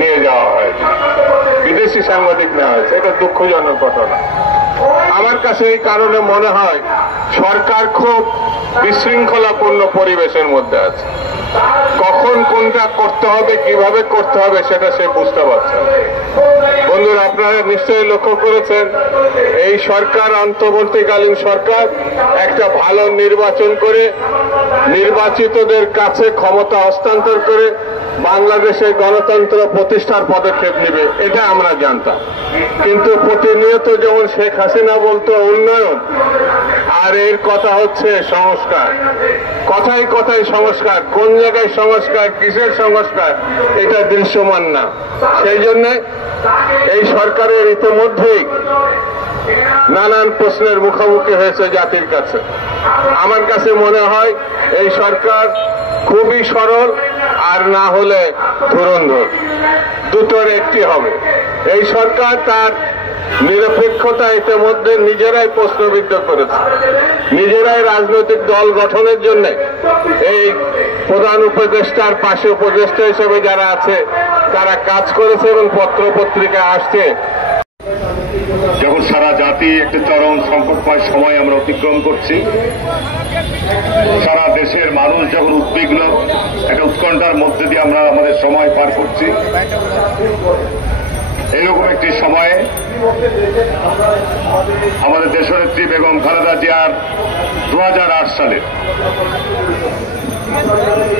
নিয়ে যাওয়া হয়েছে, বিদেশি সাংবাদিক নেওয়া হয়েছে। এটা দুঃখজনক ঘটনা। আমার কাছে এই কারণে মনে হয় সরকার খুব বিশৃঙ্খলাপূর্ণ পরিবেশের মধ্যে আছে। কখন কোনটা করতে হবে, কিভাবে করতে হবে সেটা সে বুঝতে পারছে না। বন্ধুরা, আপনারা নিশ্চয়ই লক্ষ্য করেছেন এই সরকার, অন্তর্বর্তীকালীন সরকার একটা ভালো নির্বাচন করে নির্বাচিতদের কাছে ক্ষমতা হস্তান্তর করে বাংলাদেশের গণতন্ত্র প্রতিষ্ঠার পদক্ষেপ নেবে, এটা আমরা জানতাম। কিন্তু প্রতিনিয়ত যেমন শেখ হাসিনা বলতো উন্নয়ন, আর এর কথা হচ্ছে সংস্কার। কথায় কথায় সংস্কার, কোন জায়গায় সংস্কার, কিসের সংস্কার, এটা দৃশ্যমান না। সেই জন্য এই সরকারের ইতিমধ্যেই নানান প্রশ্নের মুখোমুখি হয়েছে জাতির কাছে। আমার কাছে মনে হয় এই সরকার খুবই সরল, আর না হলে ধুরন্ধর, দুটোর একটি হবে। এই সরকার তার নিরপেক্ষতা ইতিমধ্যে নিজেরাই প্রশ্নবিদ্ধ করেছে। নিজেরাই রাজনৈতিক দল গঠনের জন্য এই প্রধান উপদেষ্টার পাশে উপদেষ্টা হিসেবে যারা আছে তারা কাজ করেছে এবং পত্র পত্রিকায় আসছে। যখন সারা জাতি একটা চরম সংকটময় সময় আমরা অতিক্রম করছি, সারা দেশের মানুষ যখন উদ্বিগ্ন, একটা উৎকণ্ঠার মধ্যে দিয়ে আমরা আমাদের সময় পার করছি, এরকম একটি সময়ে আমাদের দেশনেত্রী বেগম খালেদা জিয়ার 2008 সালে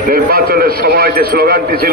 নির্বাচনের সময় যে স্লোগানটি ছিল